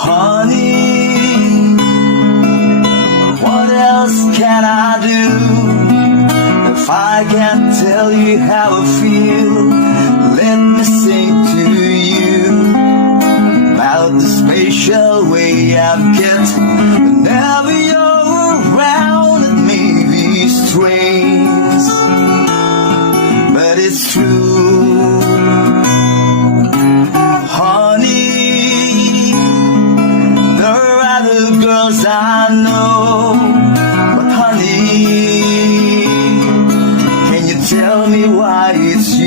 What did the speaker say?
Honey, what else can I do if I can't tell you how I feel? Let me sing to you about the special way I've get whenever you're around. It may be strange, but it's true. Honey, there are other girls I know, but honey, can you tell me why it's